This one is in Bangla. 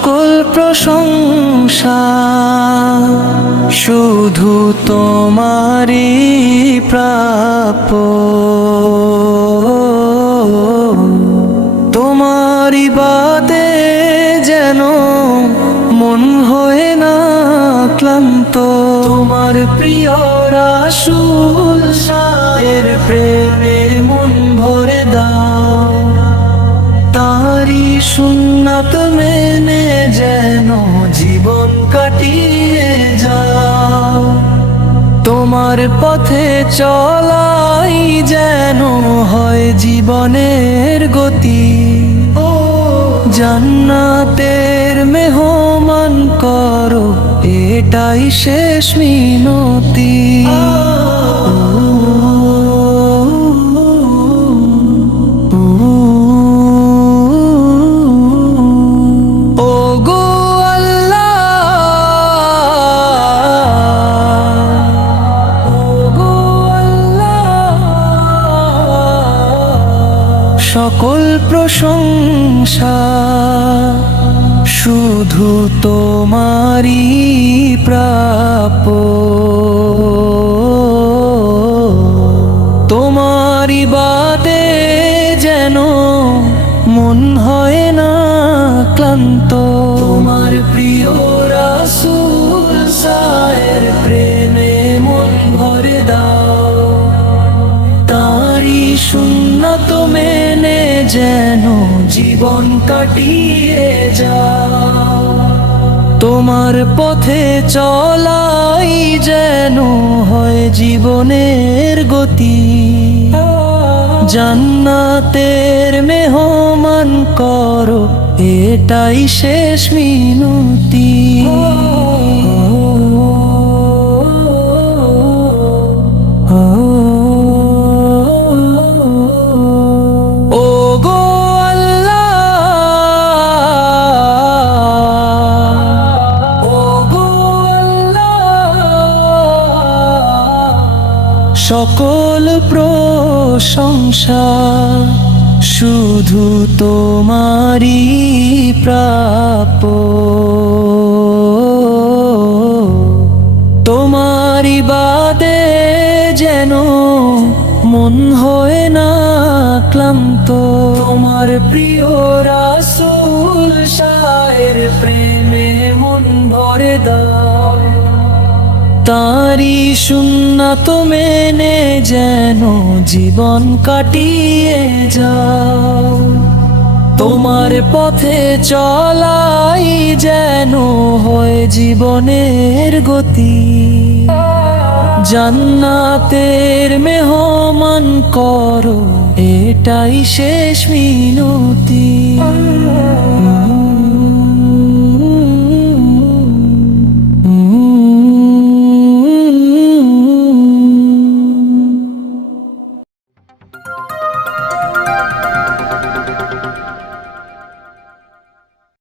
সকল প্রশংসা শুধু তোমারই প্রাপ্য। তোমার ইবাদতে যেন মন হয় না ক্লান্ত। তোমার প্রিয় রাসূল শাহের প্রেমে মন ভরে দাও। তারি সুন্নাত মেনে যেন জীবন কাটিয়ে যাও। তোমার পথে চলাই যেন হয় জীবনের গতি। জান্নাতের মেহমান করো, এটাই শেষ মিনতি। সকল প্রশংসা শুধু তোমারই প্রাপ্য। তোমার ইবাদতে যেন মন হয় না ক্লান্ত। তোমার প্রিয় রাসূল শাহের প্রেমে মন ভরে দাও। তারি সুন্নাত মেনে যেন জীবন কাটিয়ে যাও। তোমার পথে চলাই যেন হয় জীবনের গতি। জান্নাতের মেহমান করো, এটাই শেষ মিনতি। সকল প্রশংসা শুধু তোমারই প্রাপ্য। তোমার ইবাদতে যেন মন হয় না ক্লান্ত। তোমার প্রিয় রাসূল শাহের প্রেমে মন ভরে দাও। তারি সুন্নাত মেনে যেন জীবন কাটিয়ে যাও। তোমার পথে চলাই যেন হয় জীবনের গতি। জান্নাতের মেহমান করো, এটাই শেষ মিনতি।